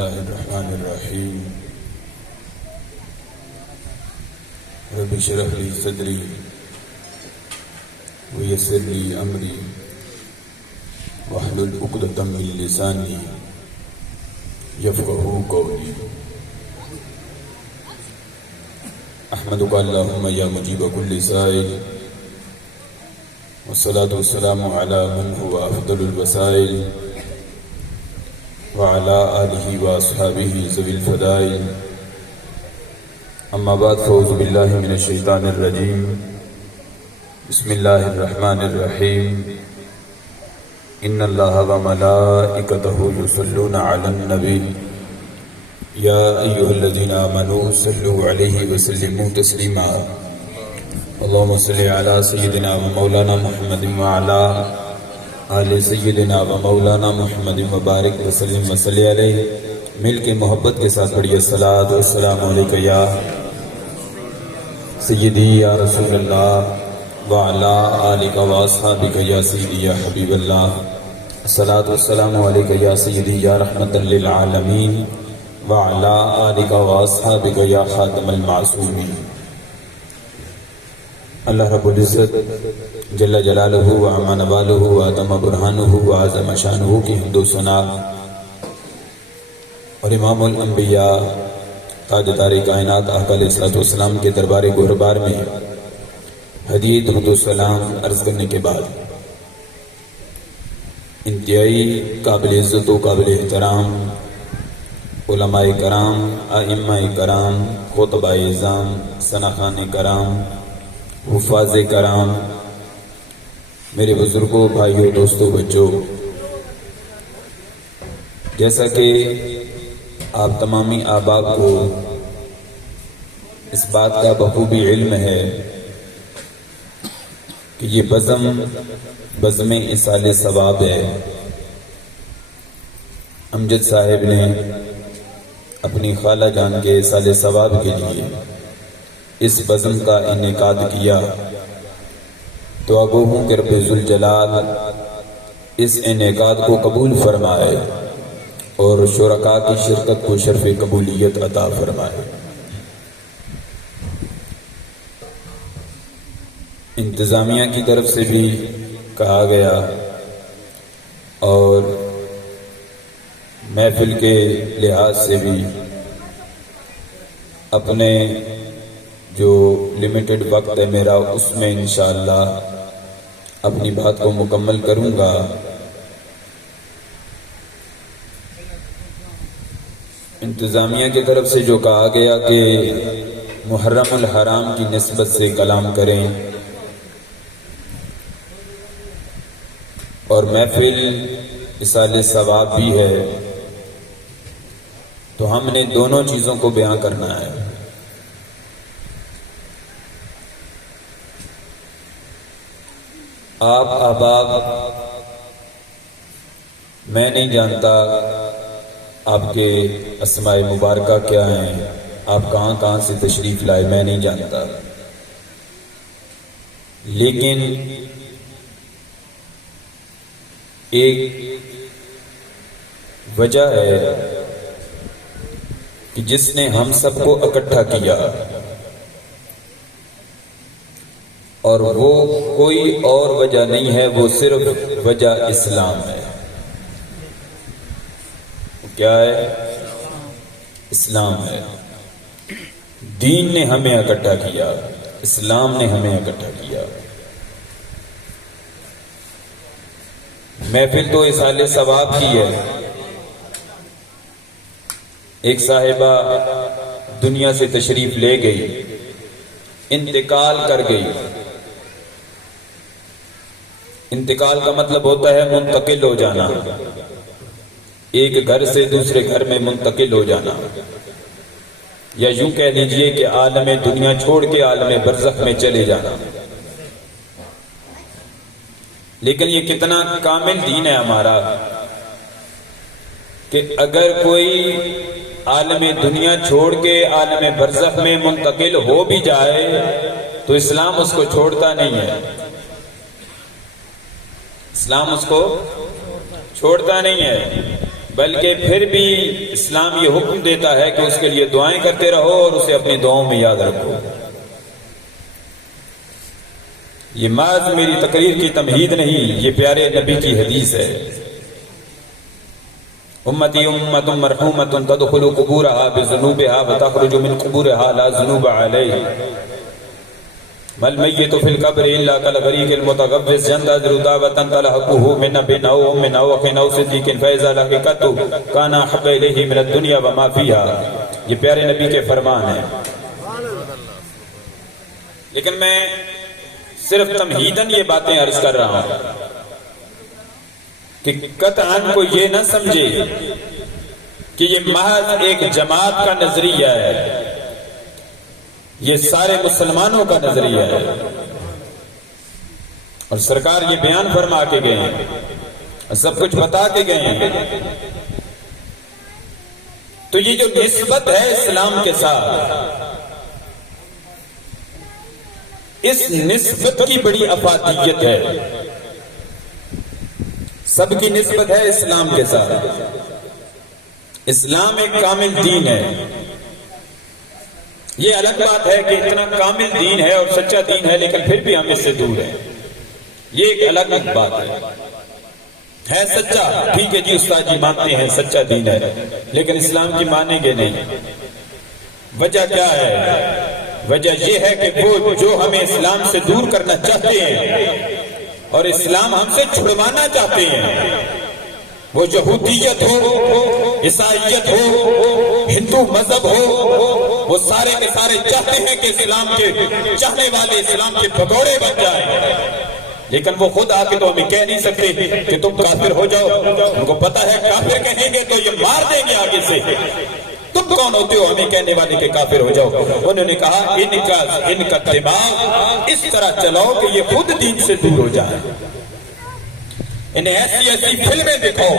الله الرحمن الرحيم رب اشرح لي صدري ويسر لي أمري واحلل عقدة من لساني يفقهوا قولي أحمدك اللهم يا مجيب كل سائل والصلاة والسلام على من هو أفضل الوسائل وعلى آله وأصحابه ذوي الفضائل أما بعد فأعوذ بالله من الشيطان الرجيم بسم الله الرحمن الرحيم إن الله وملائكته يصلون على النبي يا أيها الذين آمنوا صلوا عليه وسلموا تسليما اللهم صل على سيدنا ومولانا محمد وعلى آل سیدنا و مولانا محمد مبارک وسلم وصلی علیہ. مل کے محبت کے ساتھ پڑھیے الصلاۃ والسلام علیک یا سیدی یا رسول اللہ وعلی آلک و اصحابک یا سیدی یا حبیب اللہ. الصلاۃ والسلام علیک یا سیدی یا رحمت للعالمین وعلی آلک و اصحابک یا خاتم المعصومین. اللہ رب العزت جل جلالہ و عما نوالہ و عظم برہانہ و عظم شانہ کی حمد و ثنا اور امام الانبیاء تاجدار کائنات آقا علیہ الصلوۃ والسلام کے دربار گہربار میں ہدیہ درود و سلام عرض کرنے کے بعد انتہائی قابل عزت و قابل احترام علماء کرام، ائمہ کرام، خطباء اعظام، ثناخان کرام، حفاظ کرام، میرے بزرگوں، بھائیوں، دوستوں، بچوں، جیسا کہ آپ تمامی آباء کو اس بات کا بخوبی علم ہے کہ یہ بزم ایصال ثواب ہے. امجد صاحب نے اپنی خالہ جان کے ایصال ثواب کے لیے اس بزم کا انعقاد کیا. دعا گو ہوں کہ رب ذوالجلال اس انعقاد کو قبول فرمائے اور شرکاء کی شرکت کو شرف قبولیت عطا فرمائے. انتظامیہ کی طرف سے بھی کہا گیا اور محفل کے لحاظ سے بھی اپنے جو لمیٹڈ وقت ہے میرا اس میں انشاءاللہ اپنی بات کو مکمل کروں گا. انتظامیہ کی طرف سے جو کہا گیا کہ محرم الحرام کی نسبت سے کلام کریں اور محفل ایصال ثواب بھی ہے تو ہم نے دونوں چیزوں کو بیان کرنا ہے. آپ احباب، میں نہیں جانتا آپ کے اسماء مبارکہ کیا ہیں، آپ کہاں کہاں سے تشریف لائے، میں نہیں جانتا، لیکن ایک وجہ ہے کہ جس نے ہم سب کو اکٹھا کیا اور وہ کوئی اور وجہ نہیں ہے، وہ صرف وجہ اسلام ہے. کیا ہے؟ اسلام ہے. دین نے ہمیں اکٹھا کیا، اسلام نے ہمیں اکٹھا کیا. محفل تو ایصال ثواب کی ہے. ایک صاحبہ دنیا سے تشریف لے گئی، انتقال کر گئی. انتقال کا مطلب ہوتا ہے منتقل ہو جانا، ایک گھر سے دوسرے گھر میں منتقل ہو جانا، یا یوں کہہ لیجئے کہ عالم دنیا چھوڑ کے عالم برزخ میں چلے جانا. لیکن یہ کتنا کامل دین ہے ہمارا کہ اگر کوئی عالم دنیا چھوڑ کے عالم برزخ میں منتقل ہو بھی جائے تو اسلام اس کو چھوڑتا نہیں ہے. اسلام اس کو چھوڑتا نہیں ہے. بلکہ پھر بھی اسلام یہ حکم دیتا ہے کہ اس کے لیے دعائیں کرتے رہو اور اسے اپنی دعاؤں میں یاد رکھو۔ یہ محض میری تقریر کی تمہید نہیں، یہ پیارے نبی کی حدیث ہے۔ امتی امت مرحومت تدخل قبورها بذنوبها وتخرج من قبورها لا ذنوب علیہ ما المیت فی القبر الا کالغریق المتغوص ينتظر دعوة تلحقه من نبی او ام او اخ او صدیق فاذا لحقته کان احب الیہ من الدنیا وما فیها۔ یہ پیارے نبی کے فرمان ہیں۔ لیکن میں صرف تمہیداً یہ باتیں عرض کر رہا ہوں کہ قطعاً کو یہ نہ سمجھے کہ یہ محض ایک جماعت کا نظریہ ہے، یہ سارے مسلمانوں کا نظریہ ہے، اور سرکار یہ بیان فرما کے گئے ہیں، سب کچھ بتا کے گئے ہیں۔ تو یہ جو نسبت ہے اسلام کے ساتھ، اس نسبت کی بڑی افادیت ہے۔ سب کی نسبت ہے اسلام کے ساتھ۔ اسلام ایک کامل دین ہے۔ یہ الگ بات ہے کہ اتنا کامل دین ہے اور سچا دین ہے لیکن پھر بھی ہم اس سے دور ہیں، یہ ایک الگ بات ہے سچا، ٹھیک ہے جی استاد جی مانتے ہیں سچا دین ہے، لیکن اسلام کی مانیں گے نہیں۔ وجہ کیا ہے؟ وجہ یہ ہے کہ وہ جو ہمیں اسلام سے دور کرنا چاہتے ہیں اور اسلام ہم سے چھڑوانا چاہتے ہیں، وہ یہودیت ہو، عیسائیت ہو، ہندو مذہب ہو، وہ سارے کے سارے چاہتے ہیں کہ اسلام کے چاہنے والے اسلام کے بھگوڑے بن جائیں، لیکن وہ خود آ کے تو ہمیں کہہ نہیں سکتے کہ تم کافر ہو جاؤ۔ ان کو پتا ہے کافر کہیں گے تو یہ مار دیں گے آگے سے، تم کون ہوتے ہو ہمیں کہنے والے کہ کافر ہو جاؤ؟ انہوں نے کہا ان کا دماغ اس طرح چلاؤ کہ یہ خود دین سے دور ہو جائے، انہیں ایسی ایسی فلمیں دکھاؤ،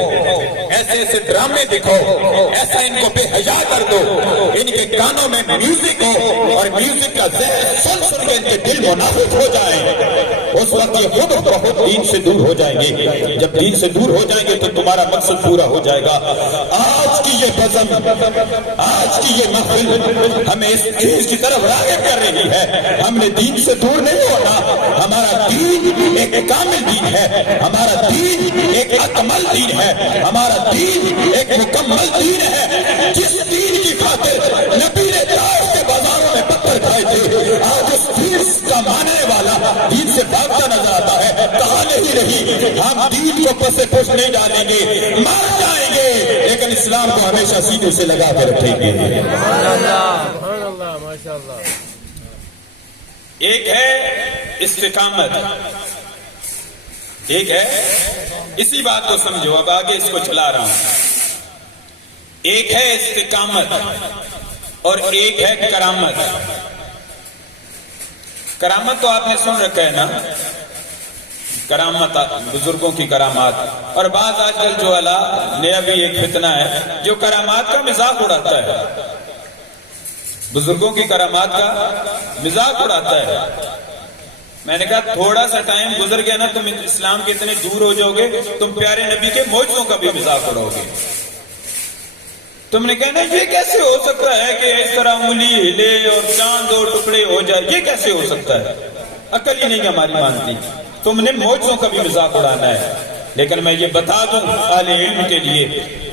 ایسے ایسے ڈرامے دکھاؤ، ایسا ان کو بے حیا کر دو، ان کے کانوں میں میوزک ہو اور میوزک کا زہر سن سن کے ان کے دل منافق ہو جائیں، اس وقت یہ خود بہت دین سے دور ہو جائیں گے۔ جب دین سے دور ہو جائیں گے تو تمہارا مقصد پورا ہو جائے گا۔ آج کی یہ بزم، آج کی یہ محفل ہمیں اس چیز کی طرف راغب کر رہی ہے، ہم نے دین سے دور نہیں ہونا۔ ہمارا دین ایک کامل دین ہے، ہمارا دین ایک اکمل دین ہے، ہمارا دین ایک مکمل دین ہے۔ جس دین کی خاطر نبی نے طائف کے بازاروں میں پتھر کھائے تھے، آج اس دین کا ماننے والا دین سے بھاگتا نظر آتا ہے۔ کہا نہیں ہم دین کو پس سے پوچھ نہیں ڈالیں گے، مار جائیں گے لیکن اسلام کو ہمیشہ سینے سے لگا کے رکھیں گے۔ ایک ہے استقامت، ایک ہے، اسی بات کو سمجھو، اب آگے اس کو چلا رہا ہوں۔ ایک ہے استقامت اور ایک ہے کرامت۔ کرامت تو آپ نے سن رکھا ہے نا، کرامت بزرگوں کی کرامات، اور بعض آج کل جو نیا بھی ایک فتنہ ہے جو کرامات کا مذاق اڑاتا ہے، بزرگوں کی کرامات کا مذاق اڑاتا ہے۔ میں نے کہا تھوڑا سا ٹائم گزر گیا نا تم اسلام کے اتنے دور ہو جاؤ گے، تم پیارے نبی کے معجزوں کا بھی مذاق اڑاؤ گے۔ تم نے کہنا یہ کیسے ہو سکتا ہے کہ اس طرح انگلی ہلے اور چاند اور ٹکڑے ہو جائے، یہ کیسے ہو سکتا ہے؟ عقل ہی نہیں ہماری مانتی، تم نے معجزوں کا بھی مذاق اڑانا ہے۔ لیکن میں یہ بتا دوں اہل علم کے لیے،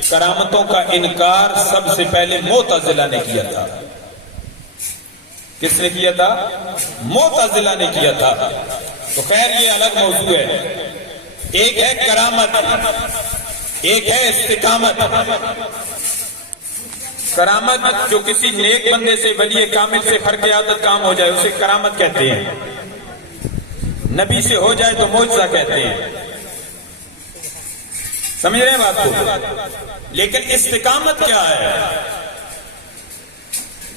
کرامتوں کا انکار سب سے پہلے معتزلہ نے کیا تھا۔ کس نے کیا تھا؟ معتزلہ نے کیا تھا۔ تو خیر یہ الگ موضوع ہے۔ ایک ہے کرامت، ایک ہے استقامت۔ کرامت جو کسی نیک بندے سے، ولی کامل سے فرق عادت کام ہو جائے اسے کرامت کہتے ہیں، نبی سے ہو جائے تو معجزہ کہتے ہیں۔ سمجھ رہے ہیں بات کو؟ لیکن استقامت کیا ہے؟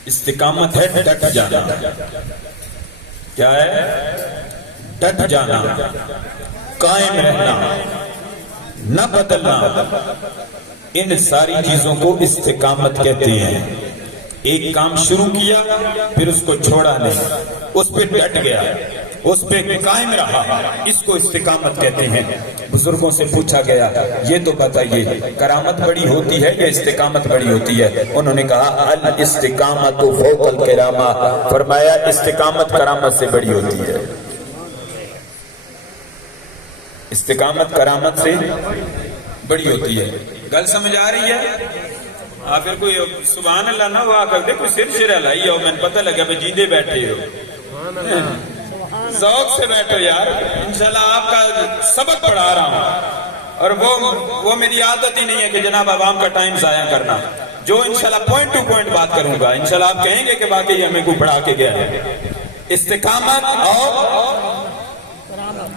استقامت ہے ڈٹ جانا۔ کیا ہے؟ ڈٹ جانا، قائم رہنا، نہ بدلنا۔ ان ساری چیزوں کو استقامت کہتے ہیں۔ ایک کام شروع کیا پھر اس کو چھوڑا نہیں، اس پہ ڈٹ گیا، اس پہ قائم رہا، اس کو استقامت کہتے ہیں۔ بزرگوں سے پوچھا گیا یہ تو بتائیے کرامت بڑی ہوتی ہے یا استقامت بڑی ہوتی ہے؟ انہوں نے کہا الاستقامت فوق الکرامہ، فرمایا استقامت کرامت سے بڑی ہوتی ہے۔ استقامت کرامت سے بڑی ہوتی ہے۔ گل سمجھ آ رہی ہے؟ پھر کوئی سبحان اللہ نہ ہوا کرتے، کوئی سر شر ہلائی ہو، میں نے پتہ لگا کہ جیندے بیٹھے ہو، ذوق سے بیٹھو یار۔ انشاءاللہ آپ کا سبق پڑھا رہا ہوں، اور وہ میری عادت ہی نہیں ہے کہ جناب عوام کا ٹائم ضائع کرنا۔ جو انشاءاللہ پوائنٹ ٹو پوائنٹ بات کروں گا، انشاءاللہ آپ کہیں گے کہ واقعی ہمیں کوئی پڑھا کے گیا ہے۔ استقامت اور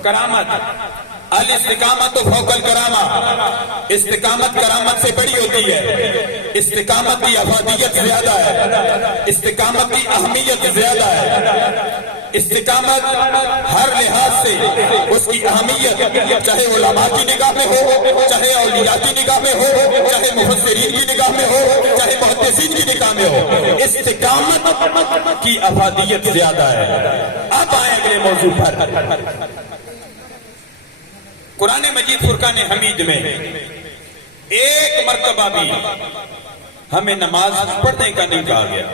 کرامت، الاستقامت فوق الکرامہ، استقامت کرامت سے بڑی ہوتی ہے۔ استقامت کی افادیت زیادہ ہے، استقامت کی اہمیت زیادہ ہے۔ استقامت ہر لحاظ سے اس کی اہمیت، چاہے علماء کی نگاہ میں ہو، چاہے اولیاء کی نگاہ میں ہو، چاہے مفسرین کی نگاہ میں ہو، چاہے محدثین کی نگاہ میں ہو، استقامت کی افادیت زیادہ ہے۔ اب آئیں اگلے موضوع پر۔ قرآن مجید فرقان حمید میں ایک مرتبہ بھی ہمیں نماز پڑھنے کا نہیں کہا گیا،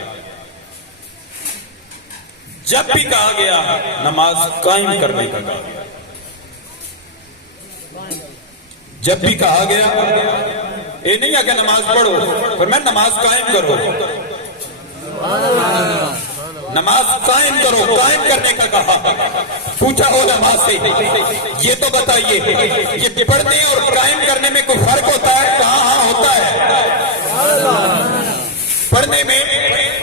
جب بھی کہا گیا نماز قائم کرنے کا کہا گیا۔ جب بھی کہا گیا یہ نہیں ہے کہ نماز پڑھو، پر میں نماز قائم کرو، نماز قائم کرو، قائم کرنے کا کہا۔ پوچھا ہو نماز سے یہ تو بتائیے یہ پڑھنے اور قائم کرنے میں کوئی فرق ہوتا ہے؟ کہاں ہاں ہوتا ہے۔ پڑھنے میں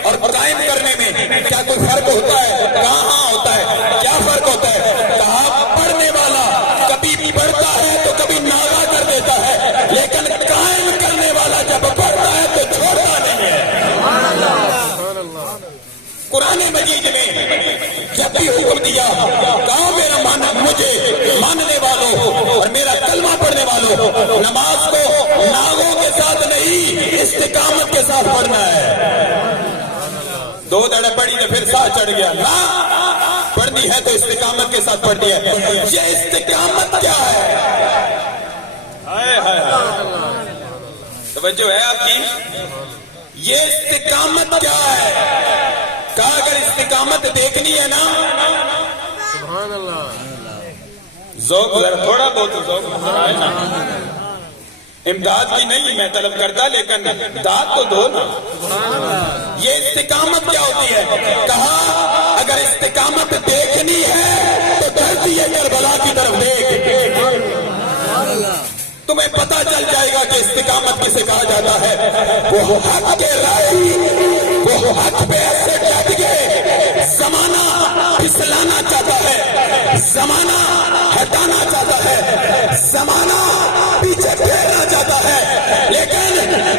اور قائم کرنے میں کیا کوئی فرق ہوتا ہے؟ کہاں ہاں ہوتا ہے۔ کیا فرق ہوتا ہے؟ کہا پڑھنے والا کبھی پڑھتا ہے تو کبھی ناغہ کر دیتا ہے، لیکن قائم کرنے والا جب پڑھتا ہے تو چھوڑتا نہیں ہے۔ قرآن مجید میں جب بھی حکم دیا کہا میرا مجھے ماننے والوں اور میرا کلمہ پڑھنے والوں نماز کو ناغوں کے ساتھ نہیں استقامت کے ساتھ پڑھنا ہے۔ دو دڑے پڑھی تو پھر ساتھ چڑھ گیا، نہ پڑھنی ہے تو استقامت کے ساتھ پڑھنی ہے۔ یہ استقامت کیا ہے؟ توجہ ہے آپ کی؟ یہ استقامت کیا ہے؟ کہا اگر استقامت دیکھنی ہے نا، سبحان اللہ، ذوق ذرا تھوڑا بہت ذوق ہے نا، امداد کی نہیں میں طلب کرتا، لیکن داد تو دو نا۔ یہ استقامت کیا ہوتی ہے؟ کہا اگر استقامت دیکھنی ہے تو دھرتی کربلا کی طرف دیکھ، تمہیں پتا چل جائے گا کہ استقامت کسے کہا جاتا ہے۔ وہ حق کے راہی، وہ حق پہ ایسے ڈٹ گئے، زمانہ پھسلانا چاہتا ہے، زمانہ ہٹانا چاہتا ہے، زمانہ پیچھے پھیرنا چاہتا ہے، لیکن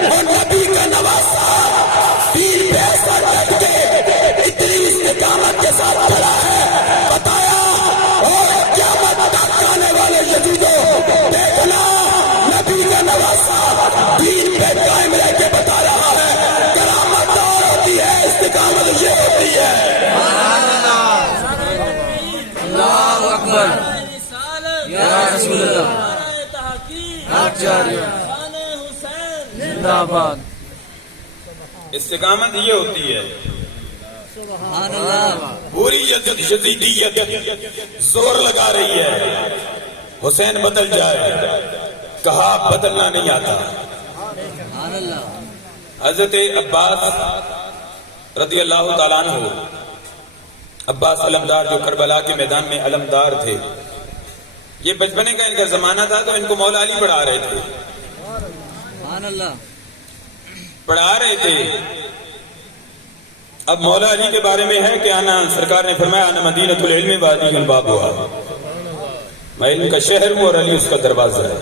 وہ نبی کا نواسا دین پہ ایسا ڈٹ گئے، اتنی استقامت کے ساتھ کھڑا ہے، بتایا اور قیامت تک آنے والے یزیدوں دیکھنا نبی کا نواسا دین پہ قائم رہ کے بتا رہا ہے۔ کرامت اور ہوتی ہے، استقامت یہ ہوتی ہے۔ اللہ اکبر یا رسول اللہ، زندہ باد۔ استقامت یہ ہوتی ہے، سبحان اللہ، پوری یزیدیت زور لگا رہی ہے حسین بدل جائے، کہا بدلنا نہیں آتا۔ حضرت عباس رضی اللہ تعالیٰ عنہ، عباس علمدار جو کربلا کے میدان میں علمدار تھے، یہ بچپنے کا ان کا زمانہ تھا تو ان کو مولا علی پڑھا رہے تھے، پڑھا رہے تھے۔ اب مولا علی کے بارے میں ہے کہ آنا سرکار نے فرمایا انا مدینۃ العلم وعلی الباب ہوا، میں علم کا شہر ہوں اور علی اس کا دروازہ ہے۔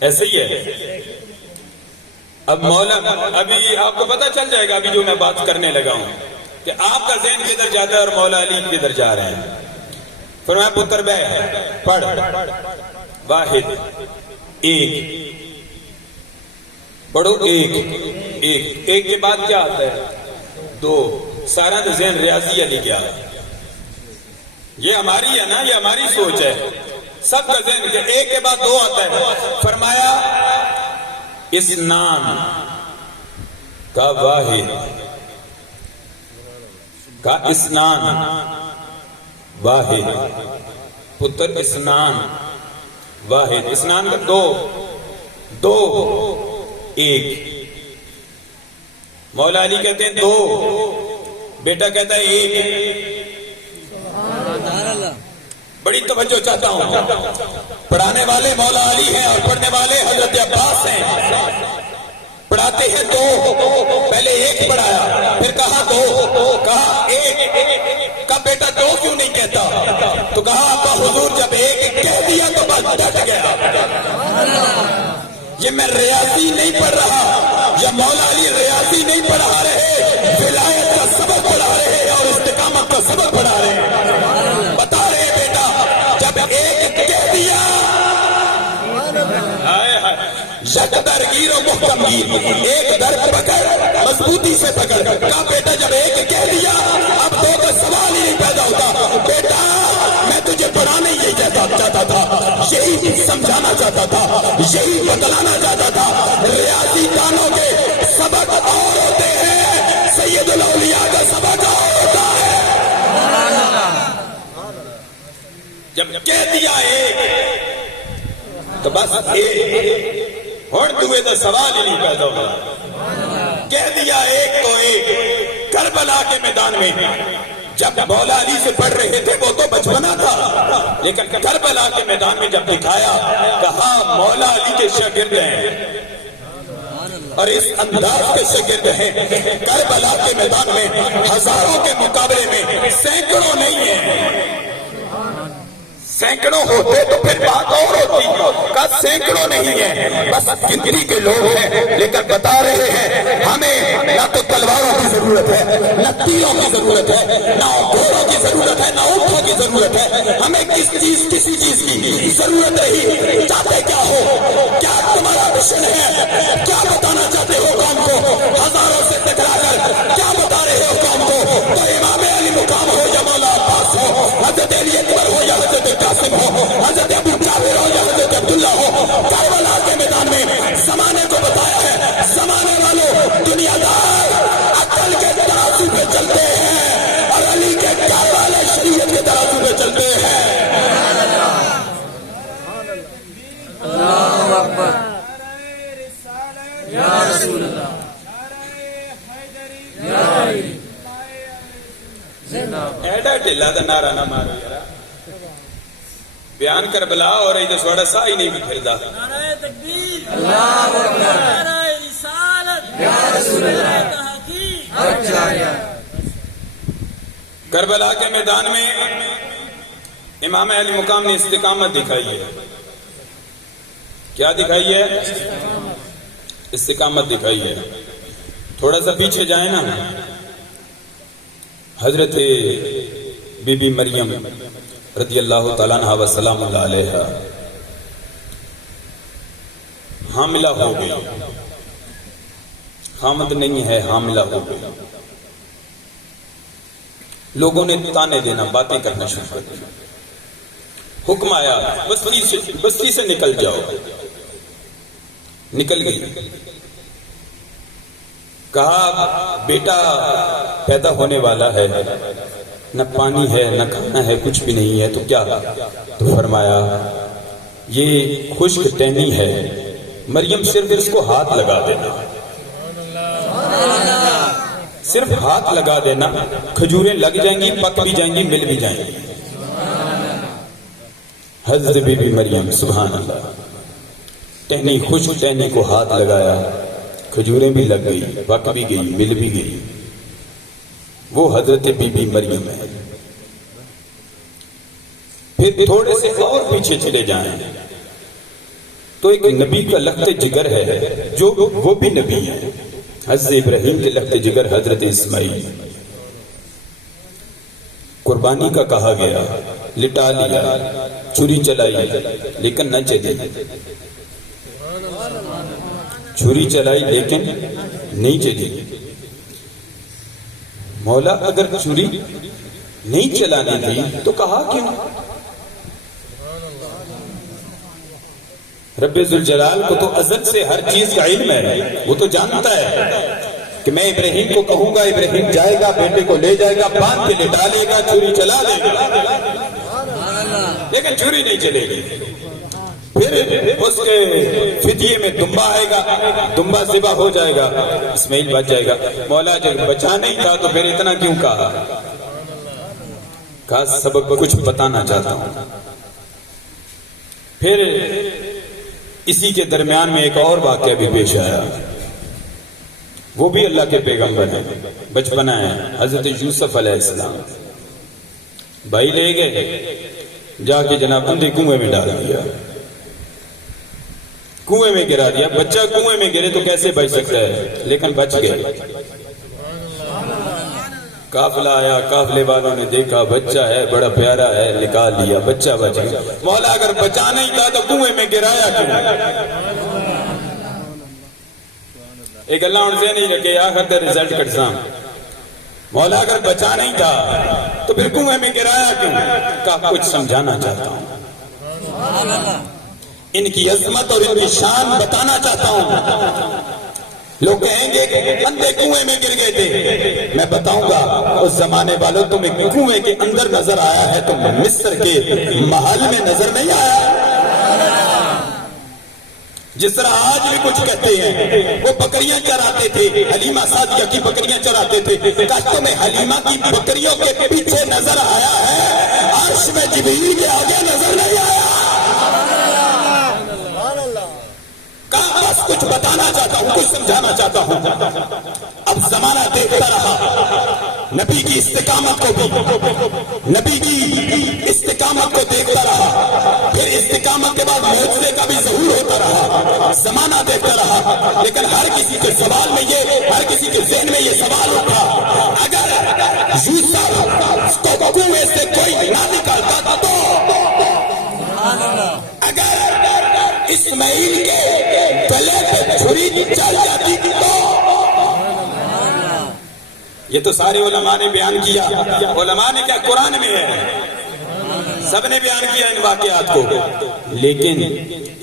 ایسے ہی ہے۔ اب مولا ابھی آپ کو پتہ چل جائے گا ابھی جو میں بات کرنے لگا ہوں کہ آپ کا ذہن کدھر جاتا ہے اور مولا علی کدھر جا رہے ہیں۔ فرمایا پتر بے پڑھ، واحد ایک، پڑھو ایک ایک، ایک کے بعد کیا آتا ہے؟ دو، سارا ذہن ریاضی علی کیا یہ ہماری ہے نا، یہ ہماری سوچ ہے، سب کا ذہن کہ ایک کے بعد دو آتا ہے. فرمایا اسنان کا واحد کا اسنان واحد، پتر اسنان واحد، اسنان کا دو، دو ایک. مولا علی کہتے ہیں دو، بیٹا کہتا ہے ایک. بڑی توجہ چاہتا ہوں، پڑھانے والے مولا علی ہیں اور پڑھنے والے حضرت عباس ہیں. پڑھاتے ہیں دو، پہلے ایک پڑھایا، پھر کہا دو، کہا ایک، کہا بیٹا دو کیوں نہیں کہتا؟ تو کہا ابا حضور جب ایک کہہ دیا تو بس ڈٹ گیا. یہ میں ریاضی نہیں پڑھ رہا، یا مولا علی ریاضی نہیں پڑھا رہے، ولایت کا سبق پڑھا رہے اور استقامت کا سبق پڑھا رہے. بتا رہے بیٹا جب ایک کہہ دیا، یک در گیر و محکم گیر، ایک در پکڑ مضبوطی سے پکڑ. کہا بیٹا جب ایک کہہ دیا اب دو کا سوال ہی نہیں پیدا ہوتا. بیٹا میں تجھے پڑھانے یہی چاہتا تھا، یہی سمجھانا چاہتا تھا، یہی بتلانا چاہتا تھا. ریاضی دانوں کے سبق اور ہوتے ہیں، سید الاولیاء کا سبق اور ہوتا ہے. جب کہہ دیا ایک تو بس ایک، ہون دوئے دا سوال ہی نہیں پیدا ہوگا. کہہ دیا ایک تو ایک. کربلا کے میدان میں جب مولا علی سے پڑھ رہے تھے وہ تو بچپنا تھا، لیکن کربلا کے میدان میں جب دکھایا، کہا مولا علی کے شاگرد ہیں اور اس انداز کے شاگرد ہیں. کربلا کے میدان میں ہزاروں کے مقابلے میں سینکڑوں نہیں ہیں. سینکڑوں ہوتے تو پھر بات اور ہوتی، کا سینکڑوں نہیں ہے، بس گنتی کے لوگ ہیں. لیکن بتا رہے ہیں ہمیں نہ تو تلواروں کی ضرورت ہے، نہ تیروں کی ضرورت ہے، نہ گھوڑوں کی ضرورت ہے، نہ اونٹوں کی ضرورت ہے. ہمیں کسی چیز کی ضرورت نہیں. چاہتے کیا ہو؟ کیا تمہارا مشن ہے؟ کیا بتانا چاہتے ہو قوم کو؟ ہزاروں سے ٹکرا کر کیا بتا رہے ہو قوم کو؟ تو امام علی مقام ہو یا مولا عباس ہو، حضرت علی اکبر ہو یا حضرت قاسم ہو، حضرت ابو جابر ہو یا حضرت عبداللہ ہو، کربلا کے میدان میں زمانے کو بتایا ہے. زمانے والوں دنیا دار عقل کے ترازو پہ چلتے ہیں اور علی کے کعبہ شریعت کے ترازو پہ چلتے ہیں. اللہ اکبر یا رسول اللہ ایڈا ڈھیلا دا نعرہ نہ مارو یار. بیان کربلا اور ایدہ سوڑا سا ہی نہیں بھی پھردا. نعرہ تکبیر، اللہ اکبر، نعرہ رسالت، یا رسول اللہ، حق جاریہ. کربلا کے میدان میں امام علی مقام نے استقامت دکھائی ہے. کیا دکھائی ہے؟ استقامت دکھائی ہے. تھوڑا سا پیچھے جائیں نا، حضرت بی بی مریم رضی اللہ تعالیٰ عنہ و سلام اللہ علیہ حاملہ ہو گئی. خامد نہیں ہے، حاملہ ہو گئی. لوگوں نے تانے دینا، باتیں کرنا شروع کر دی. حکم آیا بستی سے نکل جاؤ. نکل گئی. کہا بیٹا پیدا ہونے والا ہے، نہ پانی ہے نہ کھانا ہے، کچھ بھی نہیں ہے، تو کیا؟ تو فرمایا یہ خشک ٹہنی ہے، مریم صرف اس کو ہاتھ لگا دینا، صرف ہاتھ لگا دینا، کھجوریں لگ جائیں گی، پک بھی جائیں گی، مل بھی جائیں گی. حضرت بی بی مریم سبحان اللہ، ٹہنی خشک ٹہنی کو ہاتھ لگایا، کھجوریں بھی لگ گئی، پک بھی گئی، مل بھی گئی. وہ حضرت بی بی مریم ہے. پھر تھوڑے سے اور پیچھے چلے جائیں تو ایک نبی کا لخت جگر ہے جو وہ بھی نبی ہے. حضرت ابراہیم کے لخت جگر حضرت اسماعیل. قربانی کا کہا گیا، لٹا لیا، چھری چلائی لیکن نہ چلی. چھری چلائی لیکن نہیں چلی. مولا اگر چھری نہیں چلانی تھی تو کہا کیوں؟ رب ذوالجلال کو تو ازل سے ہر چیز کا علم ہے، وہ تو جانتا ہے کہ میں ابراہیم کو کہوں گا، ابراہیم جائے گا، بیٹے کو لے جائے گا، باندھ کے لٹا لے گا، چھری چلا لے گا، لیکن چھری نہیں چلے گی۔ پھر اس کے فدیے میں دمبا آئے گا، دمبا ذبح ہو جائے گا، اسماعیل بچ جائے گا۔ مولا جب بچا نہیں تھا تو پھر اتنا کیوں کہا؟ سبق کچھ بتانا چاہتا ہوں۔ پھر اسی کے درمیان میں ایک اور واقعہ بھی پیش آیا، وہ بھی اللہ کے پیغمبر ہیں، بچپنا ہے، حضرت یوسف علیہ السلام۔ بھائی لے گئے، جا کے جناب اندھے کنویں میں ڈال دیا، کنویں میں گرا دیا۔ بچہ کنویں میں گرے تو کیسے بچ سکتا ہے؟ لیکن بچ گئے۔ قافلہ آیا، قافلے والوں نے دیکھا بچہ ہے، بڑا پیارا ہے، نکال لیا، بچہ بچ گیا۔ مولا اگر بچا نہیں تھا تو کنویں میں گرایا کیوں؟ ایک اللہ ان سے نہیں رکھے آخر تے رزلٹ کٹسام۔ مولا اگر بچا نہیں تھا تو پھر کنویں میں گرایا کیوں؟ کہا کچھ سمجھانا چاہتا ہوں، ان کی عظمت اور ان کی شان بتانا چاہتا ہوں۔ لوگ کہیں گے کہ اندھے کنویں میں گر گئے تھے، میں بتاؤں گا اس زمانے والوں تمہیں کنویں کے اندر نظر آیا ہے، تم مصر کے محل میں نظر نہیں آیا۔ جس طرح آج بھی کچھ کہتے ہیں وہ بکریاں چراتے تھے، حلیمہ سعدیہ کی بکریاں چراتے تھے، کاش تمہیں حلیمہ کی بکریوں کے پیچھے نظر آیا ہے، عرش میں جبریل کے آگے نظر نہیں آیا۔ کہا بس کچھ بتانا چاہتا ہوں، کچھ سمجھانا چاہتا ہوں۔ اب زمانہ دیکھتا رہا نبی کی استقامت کو بھی، نبی کی استقامت کو دیکھتا رہا، پھر استقامت کے بعد معجزے کا بھی ظہور ہوتا رہا، زمانہ دیکھتا رہا۔ لیکن ہر کسی کے سوال میں یہ، ہر کسی کے ذہن میں یہ سوال اٹھا، اگر یوسف کو کنویں سے کوئی نہ نکالتا تو، اگر اسماعیل کے گلے پہ چھری چل جاتی تو، یہ تو سارے علماء نے بیان کیا۔ علماء نے کیا، قرآن میں ہے، سب نے بیان کیا ان واقعات کو۔ لیکن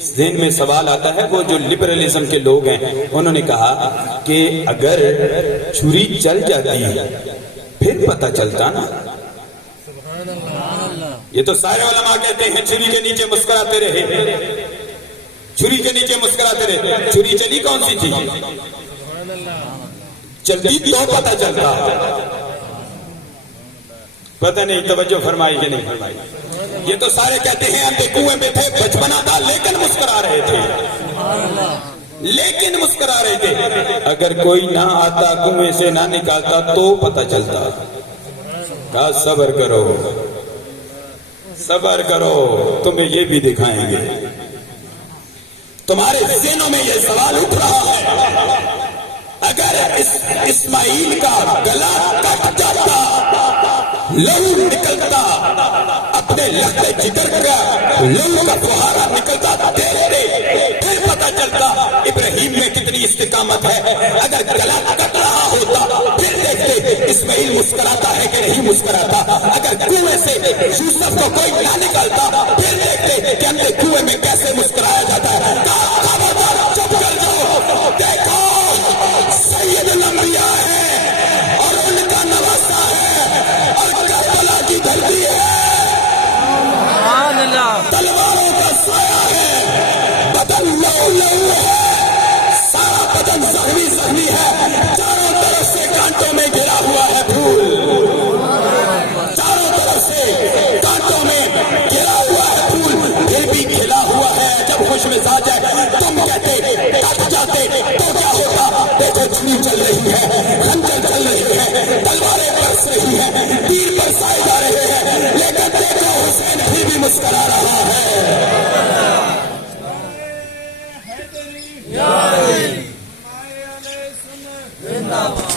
ذہن میں سوال آتا ہے، وہ جو لبرلزم کے لوگ ہیں انہوں نے کہا کہ اگر چھری چل جاتی پھر پتہ چلتا نا۔ یہ تو سارے علماء کہتے ہیں چھری کے نیچے مسکراتے رہے، چھری کے نیچے مسکراتے رہے۔ چھری چلی کون سی تھی؟ چلتی تو پتہ چلتا، پتہ نہیں توجہ فرمائی کہ نہیں فرمائی۔ یہ تو سارے کہتے ہیں اندھے کنویں میں تھے، بچپنا تھا لیکن مسکرا رہے تھے، لیکن مسکرا رہے تھے۔ اگر کوئی نہ آتا کنویں سے نہ نکالتا تو پتہ چلتا۔ کہا صبر کرو، صبر کرو، تمہیں یہ بھی دکھائیں گے۔ تمہارے ذہنوں میں یہ سوال اٹھ رہا ہے، اگر اسماعیل کا گلا کٹ جاتا، لہو نکلتا، اپنے لگتے جگر کا لہو کا فہارا نکلتا دیکھتے، پھر پتہ چلتا ابراہیم میں کتنی استقامت ہے۔ اگر گلا کٹ رہا ہوتا پھر دیکھتے اسماعیل مسکراتا ہے کہ نہیں مسکراتا۔ اگر کنویں سے یوسف کو کوئی نہ نکالتا پھر دیکھتے کہ اندھے کنویں میں کیسے مسکرایا جاتا ہے۔ خبردار چپ کر جاؤ، دیکھو سید الانبیاء ہے اور ان کا نواسا ہے اور کربلا کی دھرتی ہے، تلواروں کا سایہ ہے، بدن لہو لہو ہے، سارا بدن زخمی زخمی ہے، چاروں طرف سے کانٹوں میں گھرا ہوا ہے پھول، چاروں طرف سے کانٹوں میں گھرا ہوا ہے پھول، پھر بھی کھلا ہوا ہے۔ جب خوش مزاج ہے تم کہتے کٹ جاتے تو کیا ہوتا؟ دیکھو چھری چل رہی ہے، خنجر چل رہی ہے، تلواریں برس رہی ہیں، تیر برسائے جا رہے ہیں، لیکن دیکھو حسین پھر بھی مسکرا رہا ہے۔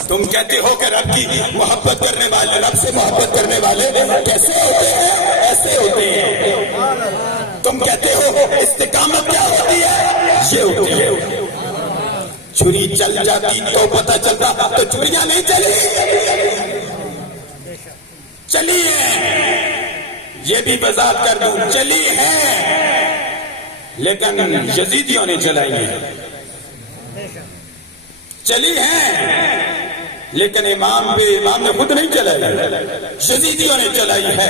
تم کہتے ہو کہ رب کی محبت کرنے والے، رب سے محبت کرنے والے کیسے ہوتے ہیں؟ ایسے ہوتے ہیں۔ تم کہتے ہو استقامت کیا ہوتی ہے؟ یہ ہوتی ہے۔ چھری چل جاتی تو پتہ چلتا، تو چھریاں نہیں چلی۔ چلی ہیں، یہ بھی وضاحت کر دوں، چلی ہیں لیکن یزیدیوں نے چلائی ہیں، چلی ہیں لیکن امام نے خود نہیں چلائی، یزیدیوں نے چلائی ہے،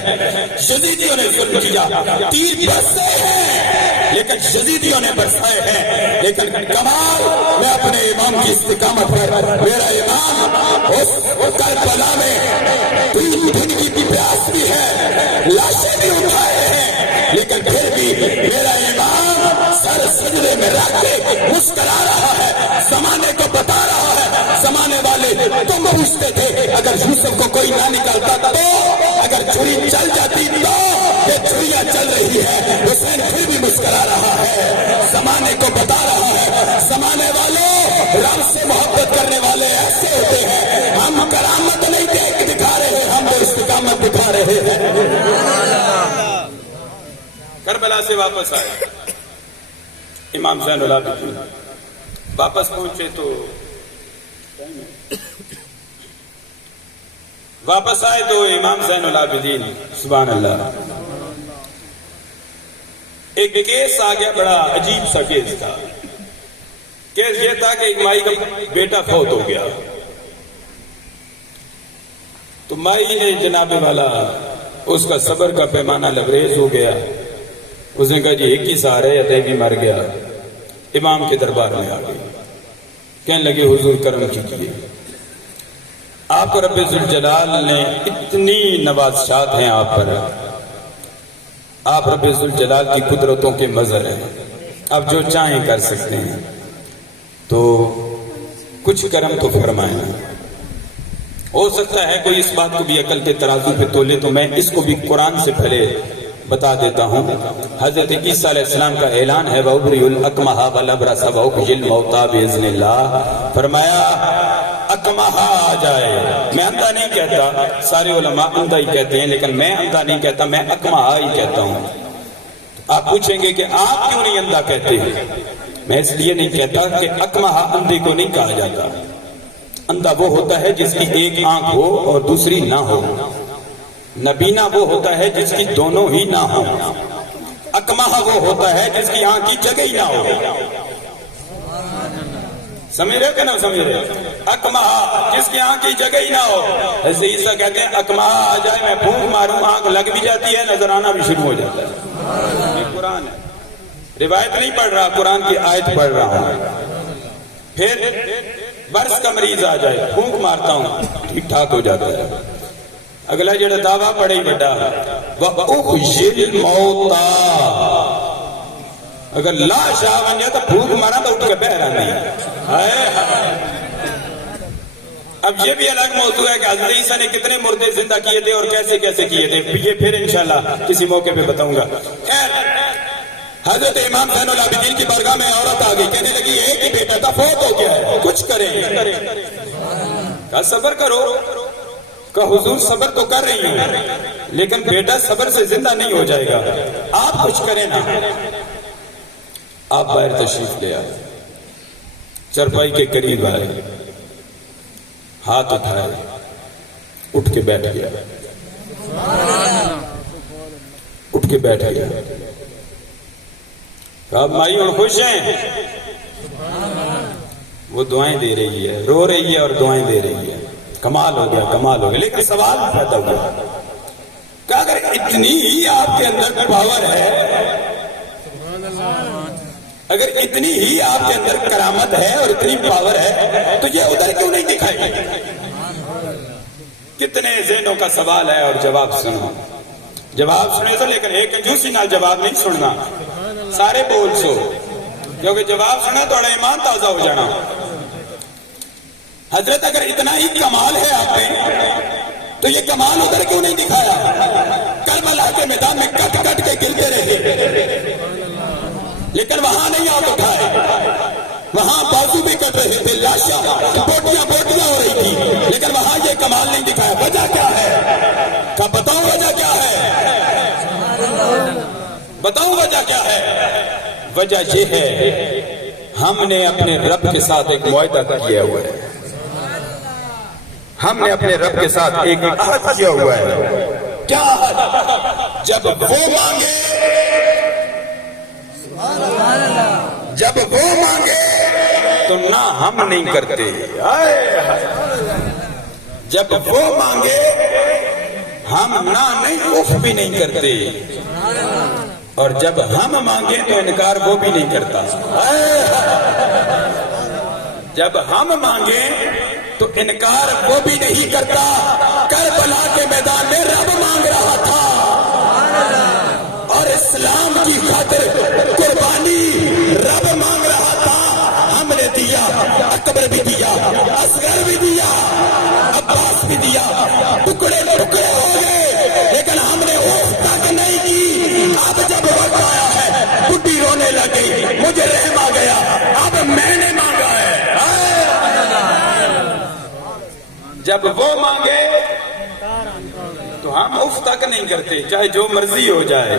یزیدیوں نے ظلم کیا، تیر برسے ہیں لیکن یزیدیوں نے برسائے ہیں، لیکن کمال میں اپنے امام کی استقامت پر، میرا امام اس کربلا میں 3 دن کی پیاس بھی ہے، لاشیں بھی اٹھائے ہیں، لیکن پھر بھی میرا امام سر سجدے میں رکھ کے مسکرا رہا ہے، زمانے کو بتا رہا ہے، زمانے والے تم پوچھتے تھے اگر یوسف کو کوئی نہ نکالتا تو، اگر چھری چل جاتی تو، یہ چھریاں چل رہی ہے، حسین پھر بھی مسکرا رہا ہے، زمانے کو بتا رہا ہے، زمانے والوں رب سے محبت کرنے والے ایسے ہوتے ہیں، ہم کرامت نہیں دکھا رہے، ہم وہ استقامت دکھا رہے ہیں۔ کربلا سے واپس آئے امام زین العابدین، واپس پہنچے تو امام زین العابدین سبحان اللہ ایک کیس آ گیا، بڑا عجیب سا کیس تھا۔ کیس یہ تھا کہ ایک مائی کا بیٹا فوت ہو گیا، تو مائی نے جناب والا اس کا صبر کا پیمانہ لبریز ہو گیا، اس نے کہا جی ایک ہی سہارا ہے، اتنے بھی مر گیا۔ امام کے دربار میں آ گئی، کہنے لگے حضور کرم کیجیے، آپ کو رب ذوالجلال نے اتنی نوازشات ہیں آپ پر، آپ رب ذوالجلال کی قدرتوں کے مظہر ہیں، آپ جو چاہیں کر سکتے ہیں، تو کچھ کرم تو فرمائیں۔ ہو سکتا ہے کوئی اس بات کو بھی عقل کے ترازو پہ تولے، تو میں اس کو بھی قرآن سے پہلے بتا دیتا ہوں۔ حضرت عیسیٰ علیہ السلام کا اعلان ہے وَأُبْرِئُ الْأَكْمَحَ وَالْأَبْرَصَ وَأُحْيِي الْمَوْتَىٰ بِإِذْنِ اللَّهِ، فرمایا اکمہا آ جائے۔ میں اندھا نہیں کہتا، سارے علماء اندھا ہی کہتے ہیں، لیکن میں اندھا نہیں کہتا، میں اکمہا ہی کہتا ہوں۔ آپ پوچھیں گے کہ آپ کیوں نہیں اندھا کہتے ہیں؟ میں اس لیے نہیں کہتا کہ اکمہا اندھے کو نہیں کہا جاتا، اندھا وہ ہوتا ہے جس کی ایک آنکھ ہو اور دوسری نہ ہو، نبینا وہ ہوتا ہے جس کی دونوں ہی نہ ہو، اکمہا وہ ہوتا ہے جس کی آنکھ کی جگہ ہی نہ ہو۔ سمجھ رہے کہ نہ سمجھ رہے؟ اکمہا جس کی آنکھ کی جگہ ہی نہ ہو۔ ایسے عیسیٰ کہتے ہیں اکمہا آ جائے، میں پھونک ماروں، آنکھ لگ بھی جاتی ہے، نظر آنا بھی شروع ہو جاتا ہے۔ یہ قرآن ہے، روایت نہیں پڑھ رہا، قرآن کی آیت پڑھ رہا ہوں۔ پھر برس کا مریض آ جائے، پھونک مارتا ہوں، ٹھیک ٹھاک ہو جاتا ہے۔ اگلا جڑا دعویٰ بڑے ہی بڑا، وَأُحْيِي الْمَوْتَىٰ، اگر لاش آ ونجے تو پھونک مارا تو اٹھ کے بہ رہا نہیں۔ اب یہ بھی الگ موضوع ہے کہ حضرت عیسیٰ نے کتنے مردے زندہ کیے تھے اور کیسے کیسے کیے تھے، یہ پھر انشاءاللہ کسی موقع پہ بتاؤں گا۔ حضرت امام زین العابدین کی بارگاہ میں عورت آ گئی، کہنے لگی ایک ہی بیٹا تھا، فوت ہو گیا ہے، کچھ کریں۔ کہا صبر کرو، کہا حضور صبر تو کر رہی ہوں، لیکن بیٹا صبر سے زندہ نہیں ہو جائے گا، آپ کچھ کریں نا۔ آپ باہر تشریف لے آئے، چرپائی کے قریب آئے، ہاتھ اٹھائے، اٹھ کے بیٹھ گیا، اٹھ کے بیٹھ گیا۔ کہا مائی اور خوش ہیں؟ وہ دعائیں دے رہی ہے، رو رہی ہے اور دعائیں دے رہی ہے، کمال ہو گیا، کمال ہو گیا۔ لیکن سوال پیدا ہوا کہ اگر اتنی ہی آپ کے اندر پاور ہے، اگر اتنی ہی آپ کے اندر کرامت ہے اور اتنی پاور ہے، تو یہ ادھر کیوں نہیں دکھائی؟ کتنے ذہنوں کا سوال ہے اور جواب سنو، جواب سنے تو، لیکن ایک کنجوسی نہ جواب نہیں سننا، سارے بول سو، کیونکہ جواب سنا تو ایمان تازہ ہو جانا۔ حضرت اگر اتنا ہی کمال ہے آپ میں، تو یہ کمال ادھر کیوں نہیں دکھایا؟ کربلا کے میدان میں کٹ کٹ کے گرتے رہے، لیکن وہاں نہیں آپ اٹھائے، وہاں بازو بھی کٹ رہے تھے، لاشاں بوٹیاں بوٹیاں ہو رہی تھی، لیکن وہاں یہ کمال نہیں دکھایا۔ وجہ کیا ہے؟ کیا بتاؤں وجہ کیا ہے؟ بتاؤں وجہ کیا ہے؟ وجہ یہ ہے ہم نے اپنے رب کے ساتھ ایک معاہدہ کیا ہوا ہے۔ ہم نے اپنے رب کے ساتھ ایک عہد کیا ہوا ہے. کیا عہد؟ جب وہ مانگے تو نہ ہم نہیں کرتے. جب وہ مانگے ہم نہ نہیں اف بھی نہیں کرتے، اور جب ہم مانگے تو انکار وہ بھی نہیں کرتا. جب ہم مانگے تو انکار وہ بھی نہیں کرتا. کربلا کے میدان میں رب مانگ رہا تھا اور اسلام کی خاطر قربانی رب مانگ رہا تھا. ہم نے دیا، اکبر بھی دیا، اصغر بھی دیا، عباس بھی دیا، ٹکڑے ٹکڑے ہو گئے، لیکن ہم نے وہ تک نہیں کی. اب جب وقت آیا ہے بڈھی رونے لگی، مجھے رحم آ گیا، اب میں نے مانگا ہے. جب وہ مانگے تو ہم اف تک نہیں کرتے، چاہے جو مرضی ہو جائے.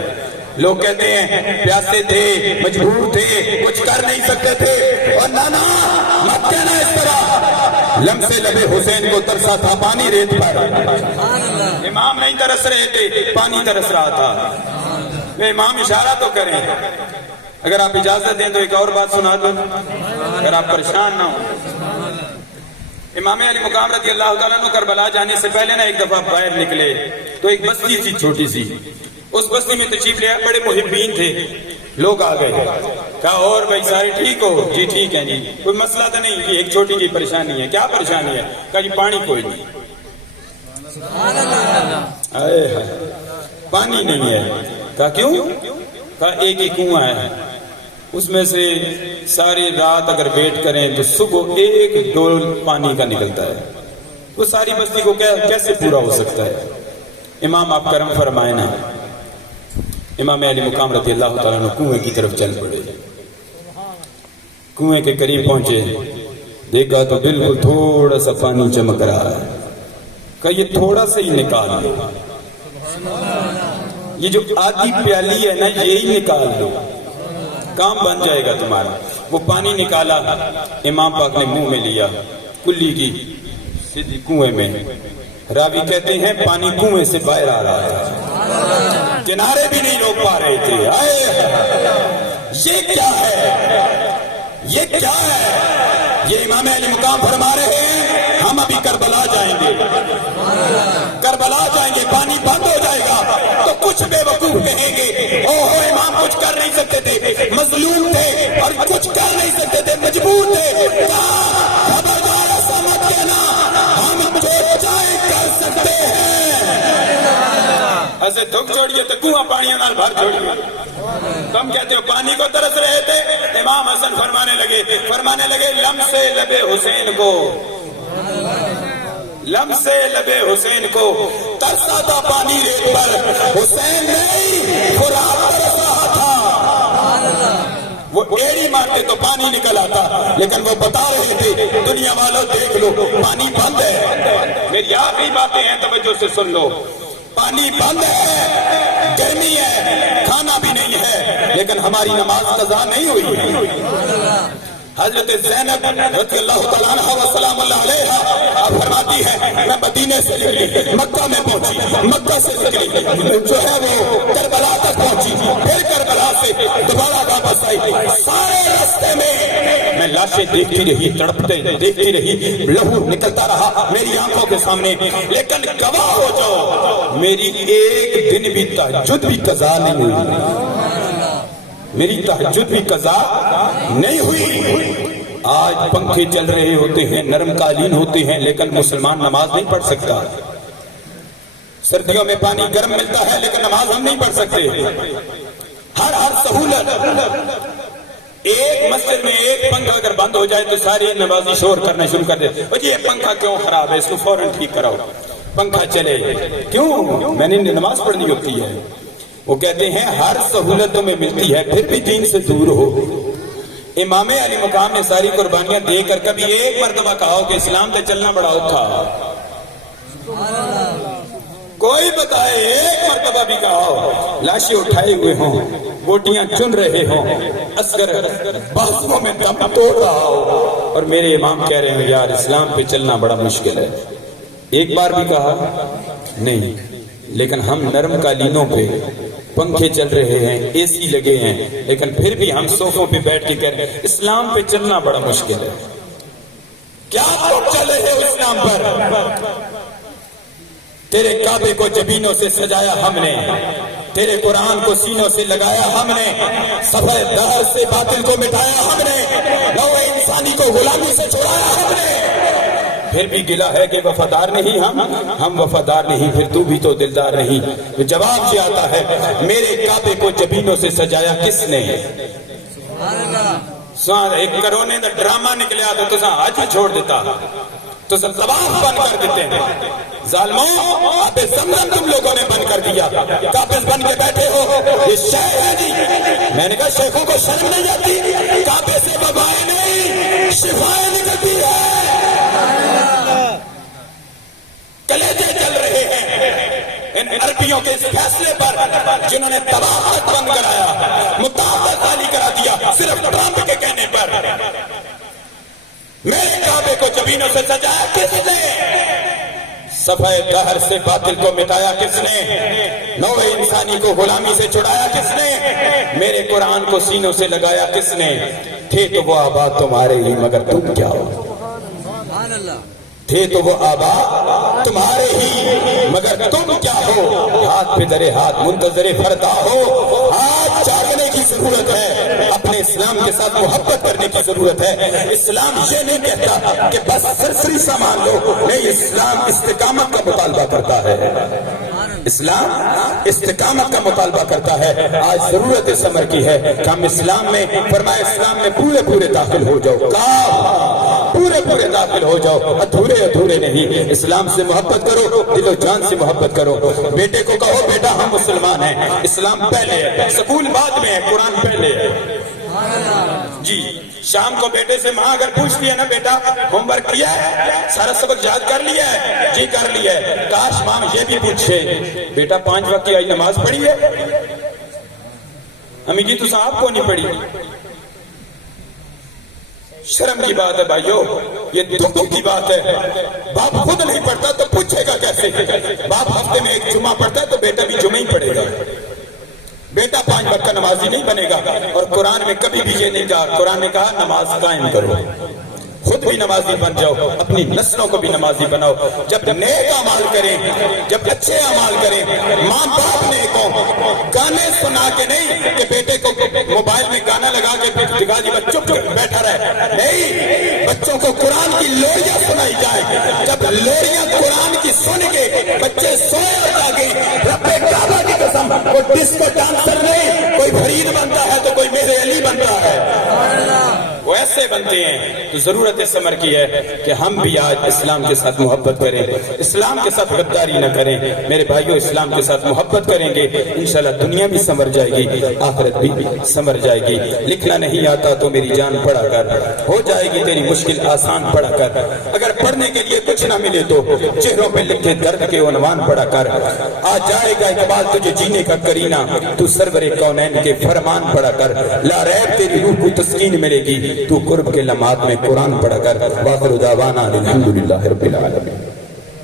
لوگ کہتے ہیں پیاسے تھے، مجبور تھے، کچھ کر نہیں سکتے تھے، اور نانا مت کہنا اس طرح. لمسے لبے حسین کو ترسا تھا پانی ریت پر. امام نہیں ترس رہے تھے، پانی ترس رہا تھا. امام اشارہ تو کریں. اگر آپ اجازت دیں تو ایک اور بات سنا دوں اگر آپ پریشان نہ ہو. امام علی مقام رضی اللہ تعالیٰ عنہ کربلا جانے سے پہلے ایک دفعہ باہر نکلے تو ایک بستی تھی چھوٹی سی. اس بستی میں تشریف لے آئے، بڑے محبین تھے. لوگ آ گئے، کہا اور بھائی سارے ٹھیک ہو؟ جی ٹھیک ہے جی. کوئی مسئلہ تو نہیں کہ ایک چھوٹی جی پریشانی ہے. کیا پریشانی ہے؟ کہا جی پانی کوئی نہیں. پانی نہیں ہے. کہا کیوں؟ کہا ایک ہی کنواں ہے، اس میں سے ساری رات اگر ویٹ کریں تو صبح ایک ڈول پانی کا نکلتا ہے. وہ ساری بستی کو کیسے پورا ہو سکتا ہے؟ امام آپ کرم فرمائے نا. امام علی مقام رضی اللہ تعالیٰ عنہ کنویں کی طرف چل پڑے. کنویں کے قریب پہنچے، دیکھا تو بالکل تھوڑا سا پانی چمک رہا ہے. کہا یہ تھوڑا سا ہی نکال لو، یہ جو آدھی پیالی ہے نا یہی نکال لو، کام بن جائے گا تمہارا. وہ پانی نکالا، امام پاک نے منہ میں لیا، کلی کی سیدھی کنویں میں. راوی کہتے ہیں پانی کنویں سے باہر آ رہا تھا، کنارے بھی نہیں روک پا رہے تھے. یہ کیا ہے؟ یہ کیا ہے؟ یہ امام علی مقام فرما رہے ہیں ہم ابھی کربلا جائیں گے، کربلا جائیں گے، پانی بند ہو جائے گا تو کچھ بے وقوف کہیں گے اوہ امام کچھ کر نہیں سکتے تھے، مظلوم تھے اور کچھ کر نہیں سکتے تھے، مجبور تھے. خبردار ایسا مت کہنا، ہم جو چاہے کر سکتے ہیں. ایسے دکھ چھوڑیے تو کنواں پانیاں نال بھر چھوڑیے. تم کہتے ہو پانی کو ترس رہے تھے. امام حسن فرمانے لگے لم سے لبے حسین کو، لم سے لبے حسین کو ترسا تھا پانی ریت پر. حسین نہیں فرات ترس رہا تھا. وہ ایڑی مارتے تو پانی نکل آتا، لیکن وہ بتا رہے تھے دنیا والوں دیکھ لو پانی بند ہے. میری آخری باتیں ہیں توجہ سے سن لو. پانی بند ہے، گرمی ہے، کھانا بھی نہیں ہے، لیکن ہماری نماز قضا نہیں ہوئی. حضرت زینب رضی اللہ تعالیٰ عنہ و سلام اللہ علیہا آپ فرماتی ہے میں مدینے سے نکلی، مکہ میں پہنچی، مکہ سے نکلی جو ہے وہ کربلا تک پہنچی، پھر کربلا سے دوبارہ واپس آئی. سارے راستے میں لاشیں دیکھتی رہی، تڑپتے دیکھتی رہی، لہو نکلتا رہا میری آنکھوں کے سامنے. لیکن گواہ ہو جاؤ میری ایک دن بھی تہجد بھی قضا نہیں ہوئی، میری تہجد بھی قضا نہیں ہوئی. آج پنکھے چل رہے ہوتے ہیں، نرم قالین ہوتے ہیں، لیکن مسلمان نماز نہیں پڑھ سکتا. سردیوں میں پانی گرم ملتا ہے لیکن نماز ہم نہیں پڑھ سکتے. ہر سہولت، ایک مسجد میں ایک پنکھا اگر بند ہو جائے تو سارے نمازی شور کرنا شروع کر دے. یہ پنکھا کیوں خراب ہے، اس کو فوراً ٹھیک کراؤ. پنکھا چلے کیوں؟ میں نے نماز پڑھنی ہوتی ہے. وہ کہتے ہیں ہر سہولتوں میں ملتی ہے پھر بھی دین سے دور ہو. امام علی مقام نے ساری قربانیاں دے کر کبھی ایک مرتبہ کہا ہو کہ اسلام پہ چلنا بڑا اوکھا. کوئی بتائے ایک مرتبہ بھی کہا ہو؟ لاشیں اٹھائے ہوئے ہوں، بوٹیاں چن رہے ہوں، اصغر بازوؤں میں دم توڑ رہا ہو اور میرے امام کہہ رہے ہیں یار اسلام پہ چلنا بڑا مشکل ہے. ایک بار بھی کہا نہیں، لیکن ہم نرم قالینوں پہ، پنکھے چل رہے ہیں، اے سی لگے ہیں، لیکن پھر بھی ہم صوفوں پہ بیٹھ کے کہہ رہے ہیں اسلام پہ چلنا بڑا مشکل ہے۔ کیا تو چل رہے ہو اسلام پر؟ تیرے کعبے کو جبینوں سے سجایا ہم نے، تیرے قرآن کو سینوں سے لگایا ہم نے، صفحہ دہر سے باطل کو مٹایا ہم نے، نوع انسانی کو غلامی سے چھڑایا ہم نے، پھر بھی گلا ہے کہ وفادار نہیں ہم وفادار نہیں، پھر تو بھی تو دلدار نہیں۔ جواب سے آتا ہے میرے کعبے کو جبینوں سے سجایا کس نے؟ ایک کرونے کا ڈرامہ نکلیا تو آج ہی چھوڑ دیتا، تو سب طواف بند کر دیتے ہیں۔ ظالموں، آب زمزم تم لوگوں نے بند کر دیا، قابض بن کے بیٹھے ہو، یہ شیخ ہے جی۔ میں نے کہا شیخوں کو شرم نہیں آتی؟ کعبے سے وبائیں نہیں شفائیں نکلتی ہے۔ کلیجے چل رہے ہیں ان عربیوں کے اس فیصلے پر جنہوں نے طواف بند کرایا، مطالبہ خالی کرا دیا صرف ٹرمپ کے کہنے پر۔ میرے کعبے کو جبینوں سے سجایا کس نے؟ صفحہ دہر سے باطل کو مٹایا کس نے؟ نوع انسانی کو غلامی سے چھڑایا کس نے؟ میرے قرآن کو سینوں سے لگایا کس نے؟ تھے تو وہ آباد تمہارے ہی مگر تم کیا ہو؟ تھے تو وہ آباد تمہارے ہی مگر تم کیا ہو؟ ہاتھ پہ درے ہاتھ منتظر فردا ہو، ہاتھ جاگنے کی ضرورت ہے، اپنے اسلام کے ساتھ محبت کرنے کی ضرورت ہے۔ اسلام یہ نہیں کہتا کہ بس سرسری سامان لو، نہیں، اسلام استقامت کا مطالبہ کرتا ہے، اسلام استقامت کا مطالبہ کرتا ہے۔ آج ضرورت اس امر کی ہے کہ ہم اسلام میں، فرمایا اسلام میں پورے داخل ہو جاؤ، پورے داخل ہو جاؤ، ادھورے نہیں۔ اسلام سے محبت کرو، دل و جان سے محبت کرو۔ بیٹے کو کہو بیٹا ہم مسلمان ہیں، اسلام پہلے ہے، سکول بعد میں ہے، قرآن پہلے ہے جی۔ شام کو بیٹے سے ماں اگر پوچھتی ہے نا بیٹا ہوم ورک کیا ہے، سارا سبق یاد کر لیا ہے؟ جی کر لیا ہے۔ کاش ماں یہ بھی پوچھے بیٹا 5 وقت کی آج نماز پڑھی ہے؟ امی جی تو آپ کو نہیں پڑھی؟ شرم کی بات ہے بھائیو، یہ دکھ کی بات ہے۔ باپ خود نہیں پڑھتا تو پوچھے گا کیسے؟ باپ ہفتے میں 1 جمعہ پڑھتا ہے تو بیٹا بھی جمعہ ہی پڑھے گا۔ بیٹا 5 وقت کا نمازی نہیں بنے گا، اور قرآن میں کبھی بھی یہ نہیں کہا، قرآن نے کہا نماز قائم کرو، خود بھی نمازی بن جاؤ، اپنی نسلوں کو بھی نمازی بناؤ۔ جب نیک اعمال کریں، جب اچھے اعمال کریں، ماں باپ نیک ہوں، گانے سنا کے نہیں کہ بیٹے کو موبائل میں گانا لگا کے دکھا دی بس چپ بیٹھا رہے، نہیں، بچوں کو قرآن کی لوریاں سنائی جائے۔ جب لوریاں قرآن کی سن کے بچے سوئے اور جاگے، رب کعبہ کی قسم، وہ ڈسکو ڈانسر نہیں، کوئی فرید بنتا ہے تو کوئی میرے علی بنتا ہے، وہ ایسے بنتے ہیں۔ تو ضرورت اس امر کی ہے کہ ہم بھی آج اسلام کے ساتھ محبت کریں، اسلام کے ساتھ غداری نہ کریں۔ میرے بھائیوں اسلام کے ساتھ محبت کریں گے انشاءاللہ دنیا بھی سنور جائے گی، آخرت بھی سنور جائے گی۔ لکھنا نہیں آتا تو میری جان پڑھا کر، ہو جائے گی تیری مشکل آسان پڑھا کر۔ اگر پڑھنے کے لیے کچھ نہ ملے تو چہروں پہ لکھے درد کے عنوان پڑھا کر۔ آ جائے گا اقبال تجھے جینے کا کرینہ، تو سرور کونین کے فرمان پڑھا کر۔ لا ریب تیری روح کو تسکین ملے گی، تو قرب کے لمحات میں قرآن پڑھا کر۔ وآخر دعوانا الحمدللہ رب العالمین۔